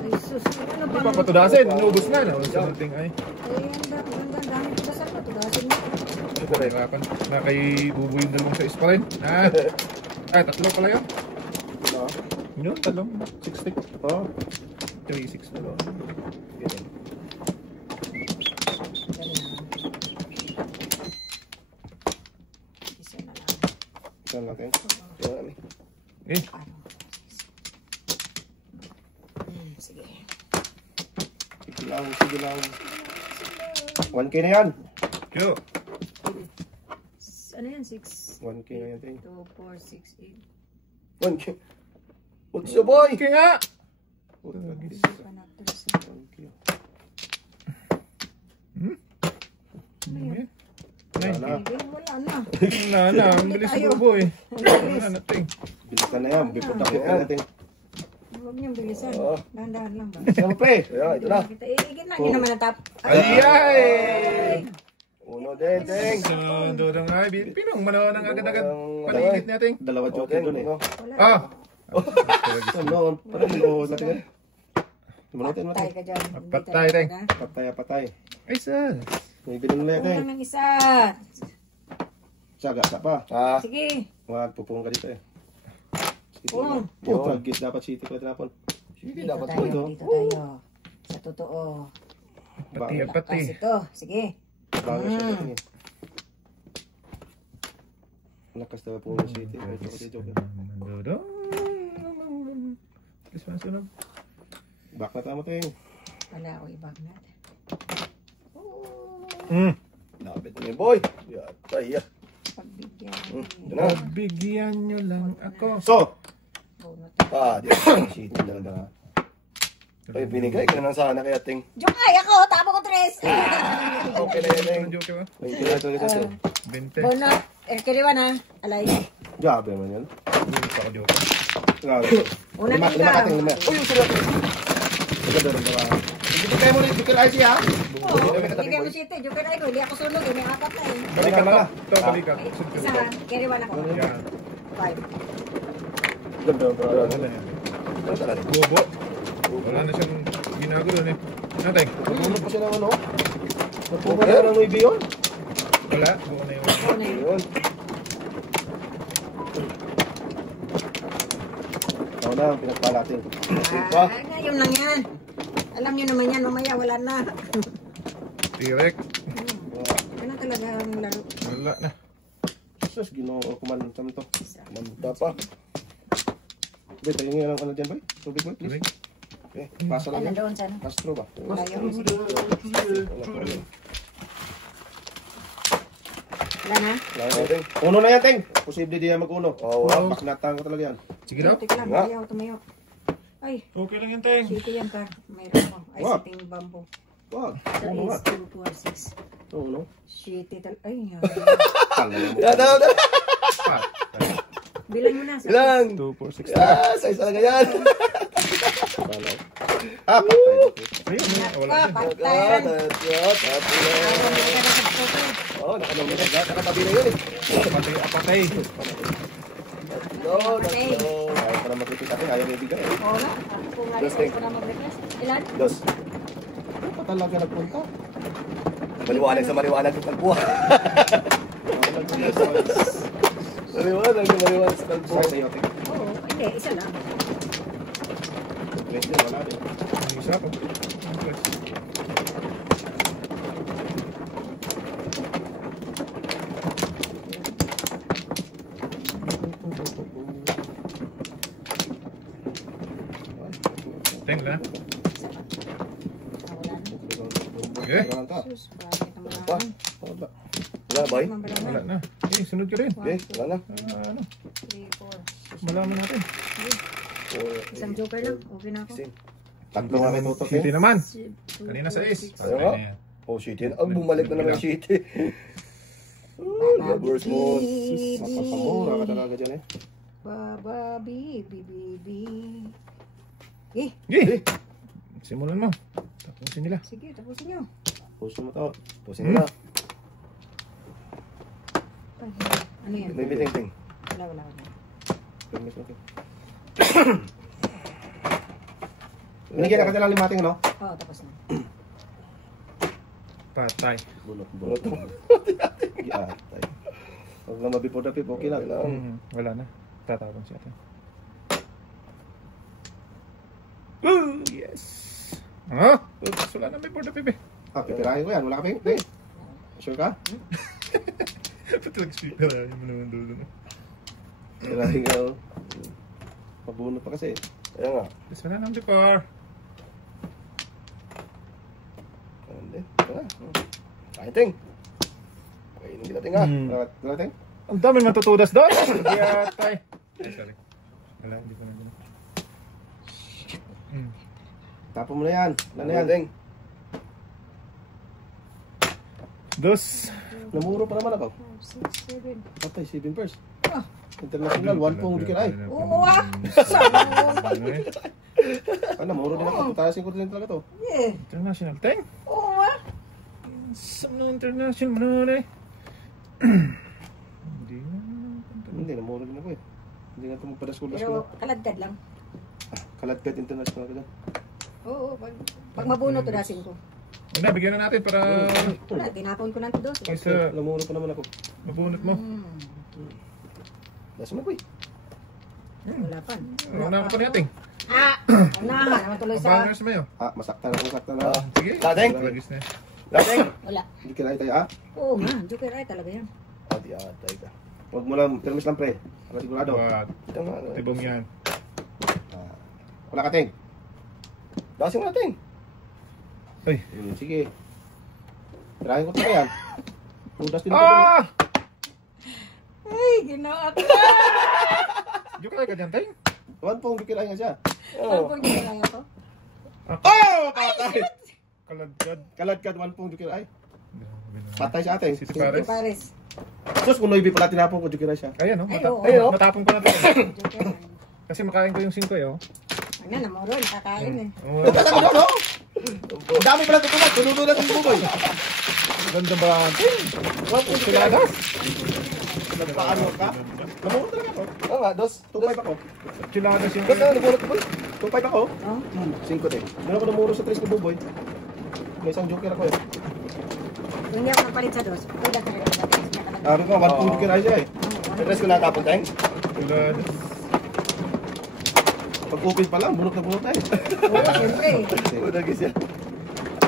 Ay sus, ano Hindi pa? pa patudasin. Inubos na. Something ay. Ay, ang dami ko sa patudasin mo. Hirapan. Na kay Bubo yung dalawang size pa rin. Ay, tatlo pala yun. Oo. Yun, talong. 60. Oo. 3-6 na lang. Ganyan. Isa na lang. Saan natin? Kaya kami. Eh, Sige. Sige lang. 1K na yan. yo. Ano yan? 6, 1K na yan. Ting. 2, 4, 6, 8. One kill. What's the boy? Okay nga. Isa na to. 1K. Wala Wala na. na. Ang bilis Tayo. Bubo eh. Wala na ting. Bilisan na yan. Before the video natin. Huwag niyong bilisan. Dahan-dahan lang ba? Siyempre. Kaya, ito na. Kita igit na. Yun naman ang tap. Ay! Uno din, ting. So, dodong ay. Pinong manaw ng agad-agad. Paningit natin. Dalawa O, joker ting. doon eh. Uno. Wala. Ah! Ano? Parang minuod natin yan. Minutin mo Patay natin. ka dyan. Patay, Teng. Patay. Ay, sir. May bilin na Kulang natin. ng isa. Saga ka pa. Ah, Sige. Wag, pupung ka dito eh. Oh. Yun. Tragis dapat city ko tinapon. City Dito dapat tayo, ito. dito tayo. Sa totoo. Pati, Bakit? pati. Lakas ito. Sige. Bago siya dating eh. Lakas daw po ng city. Ito ko joke. Dodo. Gusto mo sunod? Back na tama tayo. Wala ako ibang natin. Lapit na yung boy. Yatay. Pagbigyan. Ito na. Bigyan nyo lang ako. So, Bunot. Di ba? City talaga. Ay, binigay ka na sana kaya ting. Jokay ako! Tama ko, Tres! Okay na yan, Ano joke ba? Ay, ito. 20. Bunot. Kiriwan ha. Alay. grabe naman yan. Hindi pa ako joke. Grabe. Una Lima kita. kating lima. Uy, yung sarap. Maganda rin ba? Hindi ko tayo mo rin. Hindi ko tayo siya. Oo. Bigyan mo siya ito. Jokay na ito. Hindi ako sunog. May apat na eh. Balikat Tama to. na. Ito, balikat. Isa ha. Kiriwan ako. Yan. 5. Ganda. Wala yan. Ano talaga? Bobo. Wala na siyang ginagawa eh. Natay. Napunod pa siya ng ano? Napunod pa ng Louis Vuitton? Wala. Buo na yun. Ako na yun. Yun. Ako na, pinagpalatin. Ngayon lang yan. Alam nyo naman yan. Mamaya wala na. Direct. Ganun talaga ang laro. Wala na. Sus, ginoo ko man to. Manda pa. Boy, tayo nga lang ano dyan, boy. Tubig, boy, please. Direct. Okay, pasa lang Ano yan. doon sana? Astro ba? Malayo mo sige. Wala na? Ting. Uno na yan, Teng. Posible di yan mag-uno. Oo, wow. Baknatan ko talaga yan. Sige daw. Teka lang. Nga. Tumayo. Ay, Okay lang yan, Teng. city yan ka. Mayroon ko. Ay, Wow. siting bamboo. Wag. Sa Uno nga. is 2, 4, 6. Uno. City tal... Ay, yan. Yan. Bilang mo na. Ilang? 2, 4, 6. Size talaga yan. Ah, patay. Ayun, wala Ah, na. patayan. Oo, nakalong na agad. Nakatabi na yun eh. Patay, apatay. Tatlo. Ayaw pa na matipid natin. Ayaw may bigay. Wala. Kung nga rin ko na mag-request. Ilan? Dos. Ano pa talaga nagpunta? Maliwanag sa maliwanag yung kalbuha. Maliwanag sa kalbuha. Size sa'yo, Teng. Oo. Hindi, isa lang. Pwede, wala din. Ang isa pa. Teng na. Isa lang. Wala na. Okay. Wala ka. Sus, bakit naman Pa. namin? Wala. Wala ba eh? Wala na. Eh, sunod ka rin. Okay, wala na. Ano, 3, 4. malaman natin. Isang joker lang. Okay na ako. Tatlo nga may tutok City eh. naman. Kanina sa is. Ayaw nga. Oh, shit yan. Oh, bumalik na naman yung shit eh. Lovers mo. Pasamura ka talaga dyan eh. Baba, bibi, bibi. Eh, Okay. Simulan mo. Tapusin nila. sige, tapusin nyo. Puso mo to. Pusin mo na. Ay, ano yan? May biting-ting. Wala. Permis mo, Teng. Binigyan na ka nila limating, no? Oo, tapos na. Patay. Bulot. Yatay. Huwag lang mabipod na pip, okay lang. Wala na. Tatapon siya. Oh, yes. Ah, oops, wala na may board of eh. Ah, pipirahin ko yan. Wala ka, Peng? Teng? Sure ka? Pati nag-speaker yung naman dulo na. Pipirahin ka, oh. Mabunot pa kasi. Ayan nga. Yes, wala nang decor. Hindi. Wala. Kain, ting. Kainin kita, ting ah. Wala, Teng? Ang dami matutudas doon. Yatay. Ay, sorry. Wala, hindi ko na gano'n. Tapo mo na yan. Wala na yan. Ting. Dos. Namuro pa naman ako. 5, 6, 7. Patay, 7 first. Ah. International, 1 pong di kinay. Oo, ah. Ano eh? Ah, namuro din ako. Tutasin ko din talaga to. Yeah. International. Teng. Oo, ah. Some international mo na eh. Hindi na. Hindi, namuro din ako eh. Hindi na ito magpadaskul-daskul. Pero kaladkad lang. Kaladkad international ka dyan. Oo, pag mabunot, tudasin ko. Hindi, bigyan na natin para Wala, tinapon ko lang ito dos. kaysa Namuro pa naman ako. mabunot mo. Das mo, boy. Wala pa. Una ko natin. Unahan naman tuloy sa... Bangers mo yun. Masaktan na. Sige. Dating. Lagis na. Dating. Wala. Hindi kailangan tayo, Oo nga, joker ay talaga yan. Di ata ito. Huwag mo lang, termis lang pre. Para sigurado. What? Ito nga. Tibong yan. Wala ka, Teng. Dating mo natin. Ay. Sige. Tirahin ko talaga yan. Pudas din ako. Ah! Ay, ginawa ko. Yung kaya ka dyan, Tay? Tuwan po, hindi kirahin nga siya. Ano pong ginagaya ko? Oh! Patay! Kaladkad. Kalad-kad, 1 pong Jukir ay. Patay sa atin. Si Pares. Pares. Pares. Sus, kung noibi pala tinapon ko, Jukir ay siya. Ayan, no? Ay, oo. Natapon ko na ito. Joker. Kasi makain ko yung 5 eh, oh. Ano, namuro, nakakain eh. Oh, Tatang mo, no? Ang dami pala tutunan. Tunutunan ang buboy. ganda ba? Siladas. Nagpaano ka? Namuro talaga ako. Oo nga, dos. 2.5 ako. Siladas yung... Dos na, nagulot ko. 2.5 ako. Oh? 5 din. Meron ko namuro sa 3 ni buboy. May isang Joker ako eh. Kung hindi ako napalit sa dos, pwede ka rin natin. Sabi ko, 1 pong Jukir ay siya eh. Address ko natapon tayong. Siladas. Pag open pa lang, bunot na bunot na eh. Oo, siyempre. Udagi siya.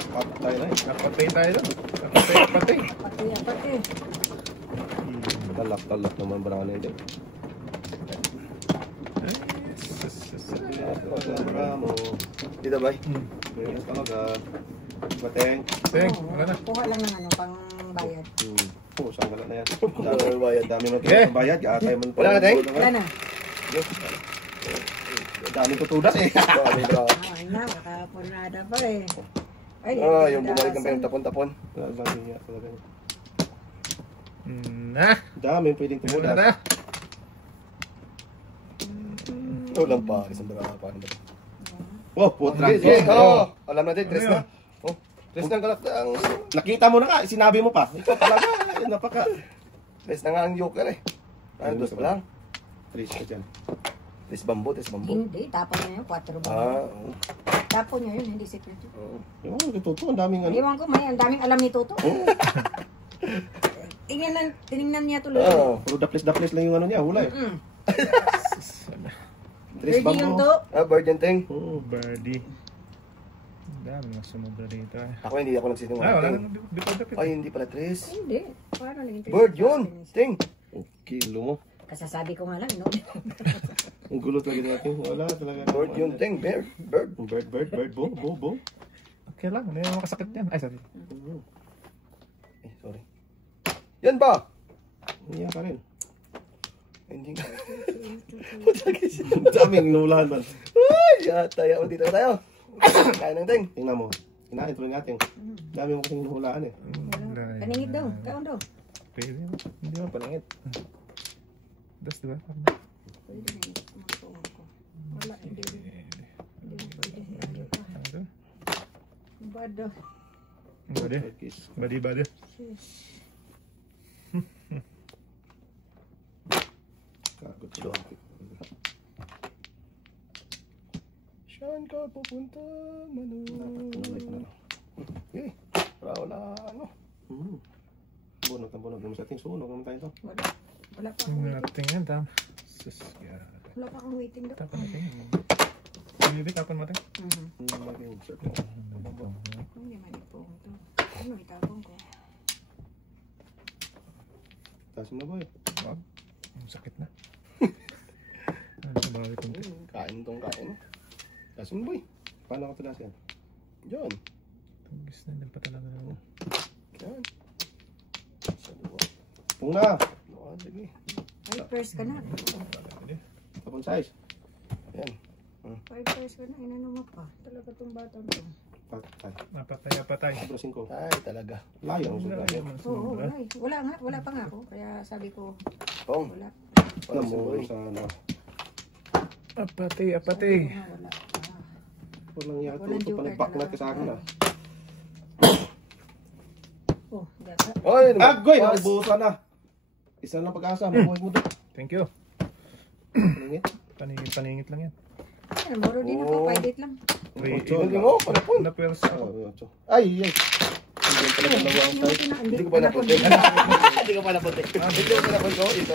Patay na eh. Napatay tayo doon. Napatay. Pati. Talak naman barang na yun. Bravo. Dito ba? Meron talaga. Bateng. Teng, Oo, wala na. Kuha lang ng ano, pang bayad. Oo, saan wala na yan. Dami bayad. Dami mo Okay. bayad. Atay mo. Wala na, Teng? Wala na. Dami tutudas eh. Dami bro. Ay na, makapurnada pa eh. Ay, Yung bumalik ng payong tapon-tapon. Dami niya talaga. Na. Dami pwedeng Wala tutudas. na. Ito lang pa. Isang dara pa. Oh, putra. Sige, oo. Alam natin, tres na. Oh, tres na ang galak ang... Nakita mo na ka, sinabi mo pa. Ikaw talaga, napaka. Tres na nga ang joker eh. Ano, dos pa lang. Tris ka dyan. Tres bambo. Hindi, tapon niya yun, 4 ba? Oo. Tapon niya yun, hindi secret yun. Oo. Yung kituto, ang daming ano. Ewan ko, may ang daming alam ni Toto. Tinignan niya tuloy. Oo. Puro daplis lang yung ano niya, hula eh. Tris Ready yung to? Bird yan, Teng. Birdie. Dami mas sumubra dito eh. Ako hindi ako nagsisinungaling. Ah, wala Teng. na. Bipod-dapit. Ay, hindi pala tres. Hindi. Paano naging Bird yun, Teng. Kilo mo. Kasasabi ko nga lang, no? Ang gulo talaga natin. Wala talaga. Bird yun, Teng. Bird. Bird. Bo. Okay lang, hindi naman makasakit yan. Ay, sorry. Eh, sorry. Yan ba? Iyan ka rin. Hindi ka. Ang daming nulahan man. Ay, tayo. Dito tayo. Kaya nang, Teng. Tingnan mo. Kinain tuloy natin. Dami mo kasing nuhulaan eh. Paningit daw, kaon daw. Pwede. Hindi mo paningit. Das, diba? Pwede na yun. Wala, hindi. Hindi pwede. Hindi pa. Ano? Bado. Badi. Kagot siya. Saan ka pupunta, Manu? Okay. Wala, ano. Bunot naman sa ating sunog naman tayo to. Wala pa Ang akong waiting. nating yan, tam. Sus, yeah. Wala pa akong waiting daw. Tapan natin. Bibi, tapan mo tayo. Hindi man ipong to. Ano itapong ko? Taas mo boy. Wag. Ang sakit na. Ano sa bawi konti? Kain tong kain. Taas mo boy. Paano ako talas yan? Diyan. Tugis na din pa talaga na. Yan. Sa duwa. Pung na. Sige. Ay, first ka na. Tapon size. Yan. 5 first ka na. Inano mo pa. Talaga tong batang to. Patay. Napatay. Sobra 5. Ay, talaga. Layo ang sobra. Oo, wala eh. Wala nga. Wala pa nga ako. Kaya sabi ko, Pong. wala. Alam mo sa ano. Apatay. Sabi ko nga, wala. Walang yata Walang ito. joker Panagbaklat ka sa akin ah. Oh, gata. Oy, Agoy! Naubusan na. Isa lang pag-asa. Mabuhay mo doon. Thank you. Paningit. Paningit lang yan. Ano, moro din ako. 5 8 lang. Hindi mo, ano po? Napwers ako. Ay. Hindi pala dalawa ang size. Hindi ko pa napunti. Hindi ko pa napunti. Ito.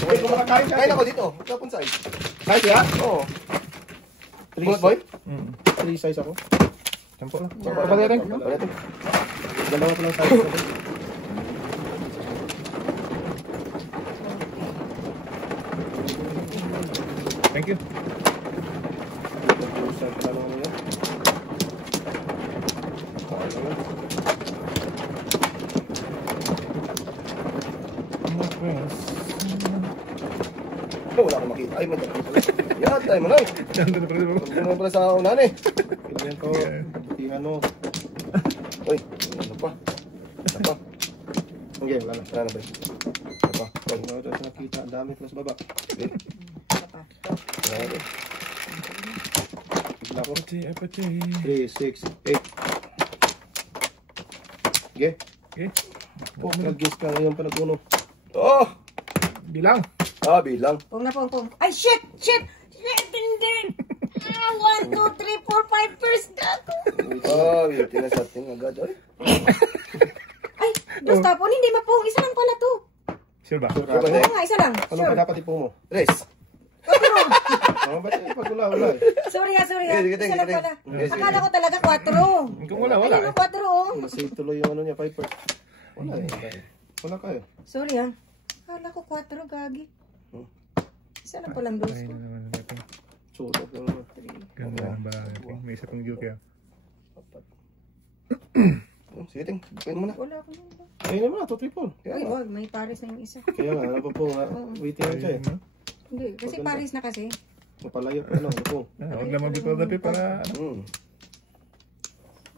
Hindi ko makakain. Kain ako dito. Tapon size. Size ya? Oo. Three Bunot boy? Mm. 3 size ako. Sampo lang. Yeah. Apa natin? Ulit. Dalawa ko lang size ko. Thank you. Size pa lang yan. My friends. Oh, wala akong makita. Ay, may dalawa pala. Yan, tayo mo na eh. Nandun na pala ba? Hindi mo pala sa unahan eh. Kailangan ko. Tingnan mo. Uy, ano pa? Ano pa? Okay, wala na. Wala na ba? Ano pa? Pag nakita, ang dami ko sa baba. Okay. Wala na. Wala ko. Apatay. 3, 6, 8. Okay. Okay. Oh, nag-guess ka ngayon pa nag-uno. Oh! Bilang. Bilang. Pong na pong. Ay, shit! Shit! Hindi! 1, 2, 3, 4, 5 first na ako. Beauty na sa ating agad. Ay, Ay, dos tapon. Hindi mapong. Isa lang pala to. Sure ba? sure ba? Oo nga, isa lang. Ano Sure. pa dapat ipong mo? Rest. Ano ba ito? Pag wala eh. Sorry ha. Sige, Isa lang sige. pala. Sige. Akala ko talaga 4. Kung wala. Ayun, 4 oh. Masave tuloy yung ano niya, Piper. Wala eh. Wala ka eh. Sorry ha. Akala ko 4, gagi. Isa lang palang dos Ay, ko. na naman natin. Sutok yung ano. Ganda ng bahay natin. May isa pang joke yan. Sige, ting. Bukain mo na. Wala ko nung. Ayun naman, 2 triple. Ay, wag. May Paris na yung isa. Kaya nga, ano pa po, waiting lang siya eh. Hindi, kasi Paris na kasi. Mapalayo pa ano po. Huwag lang mabitaw dapi para ano.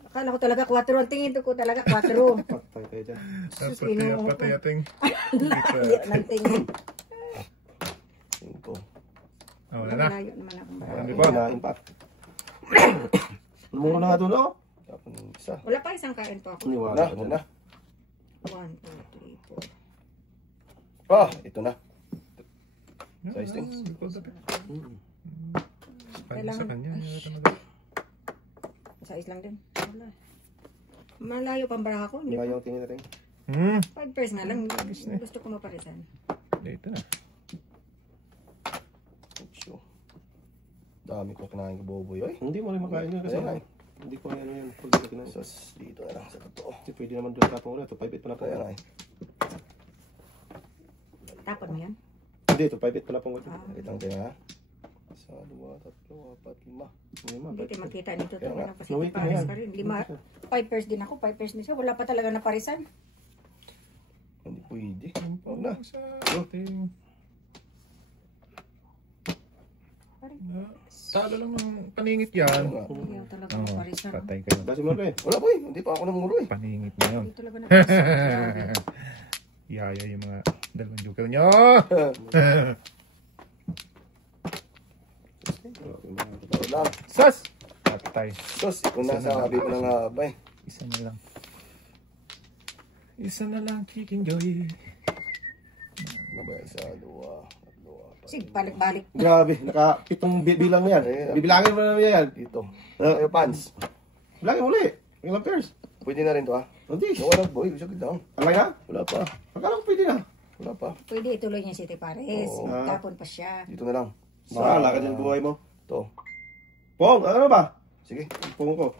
Akala ko talaga 4. Ang tingin ko talaga 4. Patay kayo dyan. Sus, Patay ginoo ko. patay ating. Layo ng tingin. 5. Wala na. Malayo naman akong bahay. Ano Ayun ba? na, impact. Lumungo na nga doon, oh. Tapon yung isa. Wala pa isang kain pa ako. Niwala Na, ka ito na. na. 1, 2, 3, 4. Ito na. Size ting. Bitaw dapi. Para Kailangan- sa kanya. Size lang din. Wala. Malayo pang baraha ko. Hindi kaya yung tingin natin. 5 pairs na lang. Gusto ko maparisan. Ito na. Sure. Dami ko kinain ko boboy. Oy. Hindi mo rin makain yun kasi Ayan, ay. hindi ko ano yun. Pag dito na. Sus, dito na lang sa totoo. Hindi pwede naman doon tapong ulit. Ito 5-8 pa na po. Kaya nga eh. Tapon mo yan? Hindi, ito 5-8 pa na po. Itang tayo ha. 1, 2, 3, 4, 5, 5. Hindi tayo magkita nito. Kaya nga. Kasi No, wait, Paris ayan. pa rin. 5 pairs din ako. 5 pairs din siya. Wala pa talaga naparisan. Hindi pwede. Huwag na. Sa ating. Talo lang ng paningit yan. Hindi ako talaga Oo, naparisan. patay kayo. Dasi mo rin. Wala po eh. Hindi pa ako namuro eh. Paningit na yun. Hindi talaga naparisan. Yaya yung mga dalawang joker nyo. Totoo lang. Sus! Patay. Sus, ito na sa sabi ko na nga ba eh. Isa na lang. Isa na lang, chicken joy. Ano ba? 1, 2, 3, 4. Sige, balik-balik. Grabe, naka-pitong bilang na yan. Bibilangin mo na yan. Dito. Ayo pants. Bilangin mo ulit. Ilang pairs? Pwede na rin to ha. Hindi. Wala boy. Gusto ko down. Alay na? Wala pa. Akala ko pwede na. Wala pa. Pwede ituloy niya si Paris. Oo. Tapon pa siya. Dito na lang. Bahala ka dyan buhay mo. To. Pong, ano ba? Sige. Pong ko.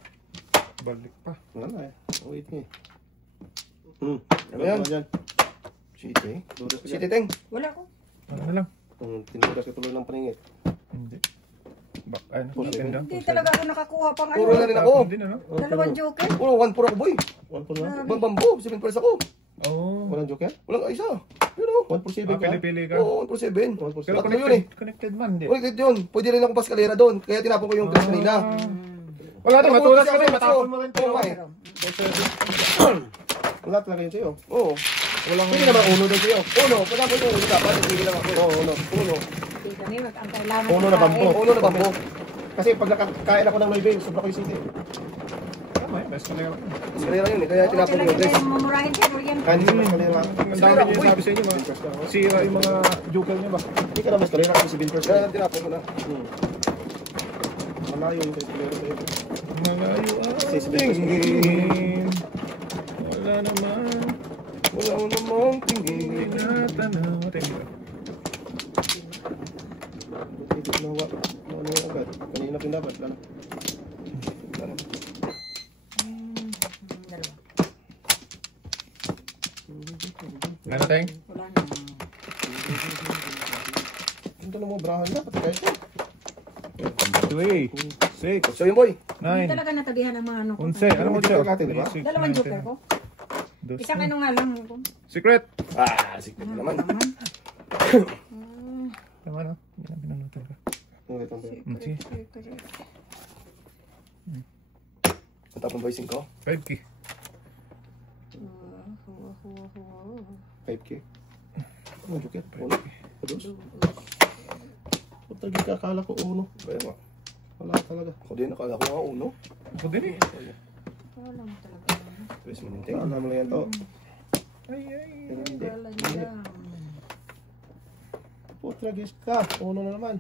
Balik pa. Wala na eh. Wait nga eh. Ano yan? Dyan. City. Dudas ka City dyan. ting. Wala ko. Ano na lang? Tinudas ka tuloy ng paningit. Hindi. Ano? Maganda. Hindi talaga ako nakakuha pang Puro na ano. rin ako. Hindi na, no? Dalawang joker. Puro 1 puro ako boy. 1 for 1. Bang bambo. 7 pairs ako. Oo. Walang joker? Walang isa. Yun o. 1 for 7 ka? Pili-pili ka. Oo, 1 for 7. 1 for Pero 7. Tatlo yun eh. connected man, hindi. Ulit yun. Pwede rin ako paskalera doon. Kaya tinapon ko yung class kanina. Wala na, matulas ka rin. Matapon Matapon mo rin to. Oo nga eh. Wala talaga yun sa'yo. Oo. Walang... Pwede naman uno doon sa'yo. Uno. Patapon ko uno dapat. Hindi lang ako. Oo, uno. Uno. Hindi kami ang kailangan. Puno na bambo. Uno na bambo. Kasi pag nakakain ako ng Noivin, sobra ko yung city. Tama eh, best ka na yun. Paskalera yun eh. Kaya tinapon ko yung class. Mamurahin siya. Korean. Kaya hindi ko mas kalera. Ang dami niyo sabi sa inyo, mga sira yung mga joker niyo ba? Hindi ka na mas kalera kasi 7 first. Kaya tinapon ko na. Malayo yung kalera sa'yo. Malayo Kasi ang 7 first. tingin. Wala naman. Wala ko namang tingin. Tinatanaw. Thank you. Hindi ko nawa. Ano yung agad? Kanina pinapat. Wala na. Ano? Dalawa. Ano, Teng? Wala na. Ito na mo, brahan na. Pati kayo. 3, 6, So yun boy. Hindi 9, talaga natabihan ng mga ano ko. 11. Ano mo dyan? natin, di ba? Dalawang joker ko. Isang ano nga lang. Secret. Sikip naman. Tama na. Yan ang pinanutan ka. Wait, wait. Sige. Ang tapon boy 5. 5K. 5K. Ano, joker? Uno. Dos. Putagi ka, akala ko uno. Kaya nga. Wala talaga. Ako din, akala ko nga uno. Ako din eh. Wala mo talaga. Tres mininteng. Alam mo na yan to. Ay, ay. Hindi. Wala niya. Putagis ka. Uno na naman.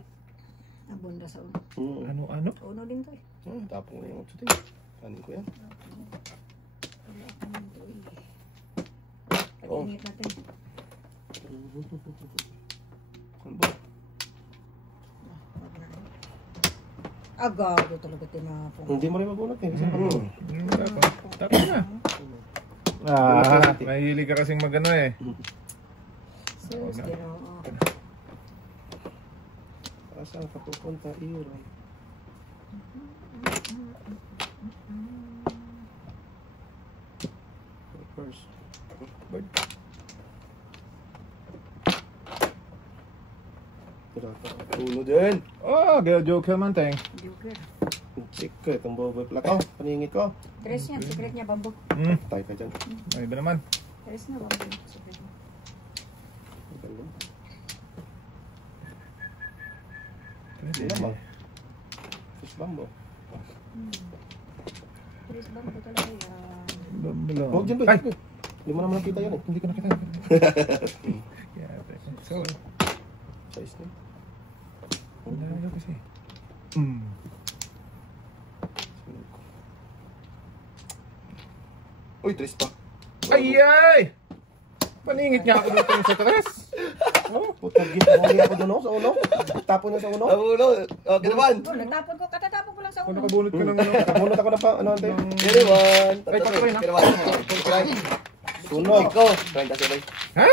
Abunda sa uno. Ano? Uno din to eh. Tapong na yung 8 din. Kanin ko yan. Wala akong nito eh. Oh. Pag-init natin. Ano ba? Agado talaga tinapong. Hindi mo rin mabunot eh. Kasi Wala pa. Tapos na. Mahilig ka kasing magano eh. Sus, ginoo. saan ka pupunta, Iron? First. Bird. Uno din. Oh, joke naman, Teng. Joker. Secret, ang boboy pala ko. Paningit ko. Tres yan, secret niya, bambo. Tayo ka dyan. Ay, iba naman. Tres na, bambo. Secret niya. Hindi naman. Fish bambo. Tres bambo talaga yan. Belum. Huwag dyan ba? Ay! Hindi mo naman nakita yun eh. Hindi ko nakita. Yeah, so, Size na. wala kasi. Uy, tres pa. Ay, ay! Paningit niya ako dito sa tres. Oh, putang gita. Huli ako doon sa uno. Tapon na sa uno. Ang uno. Okay naman. Oh, natapon ko, katatapon ko lang sa Kung uno. nakabunot ka ng ano. Bunot ako ng pa, ano ante? Kinawan. Ay, patuloy na. Kinawan. Sunog. Iko. 30 Ha?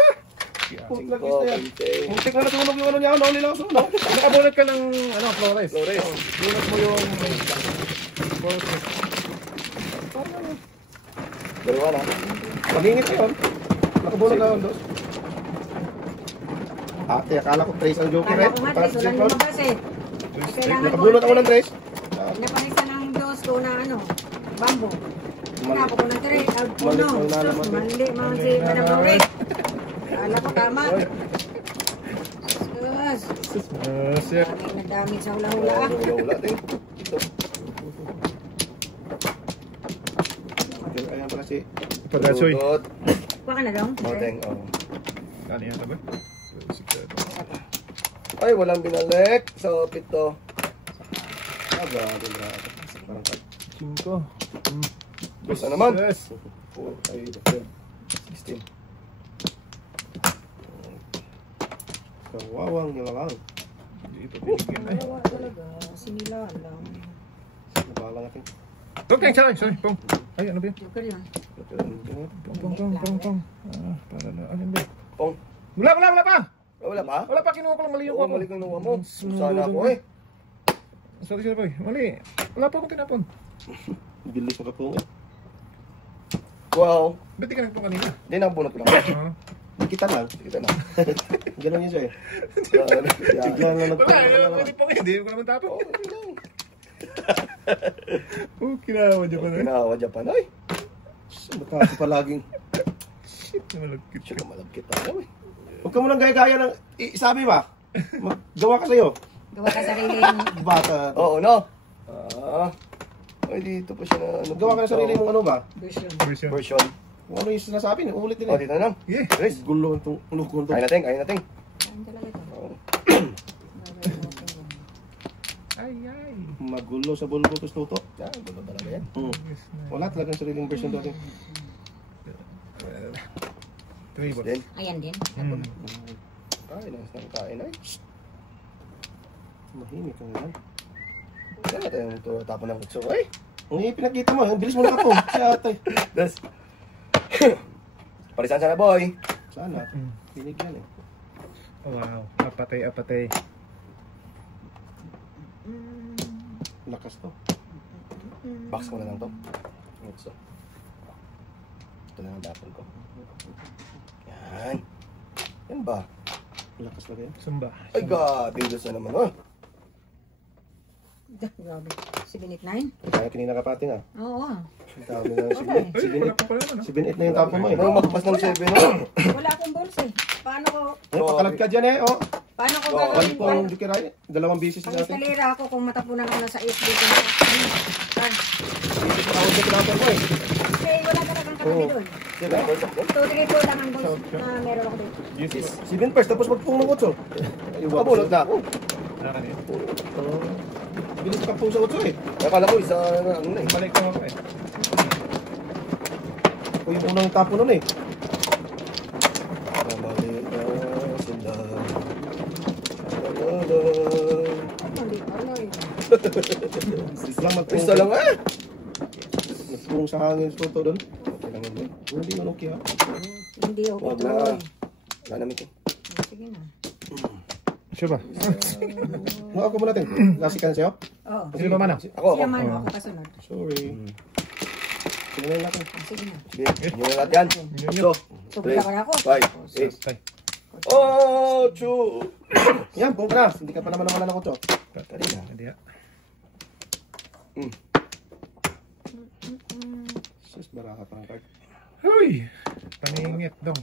Putang gita yan. Muntik na nasunog yung ano niya. Nahuli lang sa uno. Nakabunot ka ng ano, Flores. Flores. Bunot mo yung Flores. Dalawa na. Paningit ko yun. Nakabunot na yun, dos. Ate, akala ko trace ang joker eh. Kala ko nga, tres, walang lumabas eh. Kailangan ko, Nakabunot ako ng trace. Napakisa ng dos ko na ano, bambo. Tapos ko ng tres, Mali, uno. mali na naman. Mali, mga si Madam Flores. Kala ko tama. Sus, Sir. daming nadamit sa hula-hula ah. Wala din. Ito. Ayan pala si... Pagkasoy. Dudot. Kuha ka na daw. Moteng. Ano yan ba? Ay, walang binalik. So, pito. Grabe, grabe. Parang kat. 5. Basta naman. Yes. 4, 5, 16. Kawawang nilalang. Dito binigyan ay. Wala talaga, sinila lang. Nabalang natin. Okay, sorry. Pong. Ay, ano ba yan? Joker yun. Pong. Para na. Ano ba? Pong. Wala pa! Wala pa? Wala pa, kinuha ko lang mali yung Oo, ako. mali kang nawa mo. Sana ako eh. Sorry boy. Mali. Wala pa akong tinapon. Bilis mo ka po eh. Wow. Ba't di ka nagpo kanina? Hindi, nakabunot ko lang. Kita lang. Kita na. Ganun yun siya eh. Bigla na Wala, pwede po hindi ko naman tapon. Oh, kinawa dyan pa na. Kinawa Japan. Ay, Matapos palaging. Shit, malagkit siya ka. ka malagkit ako eh. Huwag ka munang gaya-gaya ng... Sabi ba? Gawa ka sa'yo. Gawa ka sariling Bata. Oo, no? Ay, dito pa siya na ano. Gawa ka ng sarili mong ano ba? version. Version. Version. Kung ano yung sinasabi, ulit din Oh, eh. dito na lang. Yeah. Chris, Gulo itong ulukon to. kain natin, kain natin. Ayun talaga ito. Oo. Ay. Magulo sa bulbo to tuto. Yan, gulo talaga yan. Yes, na. Wala talagang sariling version doon. 3 boss. Then, Ayan din. Hmm. kain na, kain ay. Mahimik ang yan. Kaya tayo ito tapon ng kutso. Ay! Ang pinakita mo, ang bilis mo na po. Si ate. Das. Parisan sana boy. Sana. Binigyan eh. Wow, apatay. Lakas to. Box ko na lang to. Kutso. Ito na ang tapon ko. Yan. Yan ba? Lakas na yan. Sumba. Ay God, Diyos na naman oh. Grabe. 789? Kaya kinina ka pati nga. Oo. Ang dami na Okay. Ay, wala pa pala naman. 7-8 na yung tapon mo eh. Nang magpas ng 7 oh. Wala akong balls eh. Paano ko, Ay, pakalag ka dyan eh. Oh. paano ko Oo, Balik gagawin? po ang dikiray. 2 bisis Pag natin. eskalera ako kung matapunan ako na sa FB ko. Bisis na ako sa tinapon mo eh. Kasi wala talagang katabi doon. Diba? 2-3 lang ang balls na meron ako doon. Jesus. 7 first, tapos magpung ng 8. Nakabulot na ako. Nakakan yun. Bilis ka pung sa 8 eh. Nakala ko isa na ano na eh. Balik ko ako eh. O yung unang tapon nun eh. Kamali na sila. Hindi ko ano eh. Lang magpung. Isa lang eh. Nagpung sa hangin sa to doon. Okay lang yun eh. Hindi man okay ha. Hindi ako Wag na. tuloy. Wala namin ito. Sige na. Sure ba? Mga ako mo natin. Lasikan sa'yo. Oo. Sino ba man? Ako. Siya man ako kasunod. Sorry. Sige na natin. Sige na. Sige, yun na natin yan. So, Tubig ako na ako. 5, 8, Ay, 8. Yan, pung ka na. Hindi ka pa naman nawala ng 8. tatali na. Hindi ah. Sus, baraka pa ng card. Huy! Paningit dong.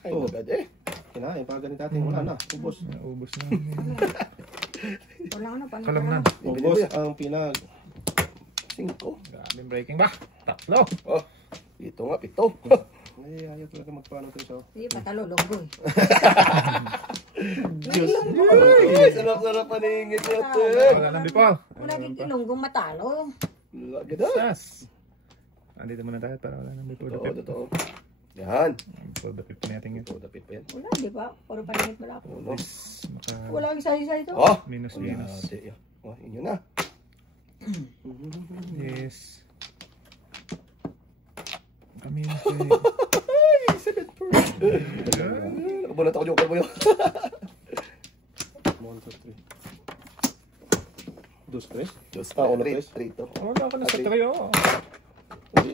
Ay, magad eh. Kinain, pag ganit natin, wala na. Ubos. Naubos na. Wala na. Paano Kalam na. Ubos ang pinag. 5. Grabe breaking ba? Tatlo. Oh, ito nga, 7. Ay, ayaw talaga magpaano ito siya. Hindi, patalo. Longgo eh. Diyos. Ay, sarap-sarap paningit natin. Wala nang bipol. Wala din ilonggong matalo. Lagi na. Sas. Andito muna tayo para wala nang bipol. Totoo, totoo. Yan. Bipol dapit pa natin yun. Ito, dapit pa yan. Wala, di ba? Puro paningit wala ako. Uno. Maka Wala ang isa-isa ito. Oh, minus wala. minus. Oh, inyo na. Yes. Minus yun. Nakabulat ako yung karbo yun. 1, 2, 3. 2, 3? Diyos, Ah, uno, 3 tres. to. Wala ka na sa tayo. 3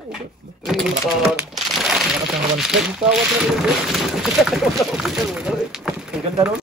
par. Wala ka siyang one step. Tawad na rin. Ang ganda nun.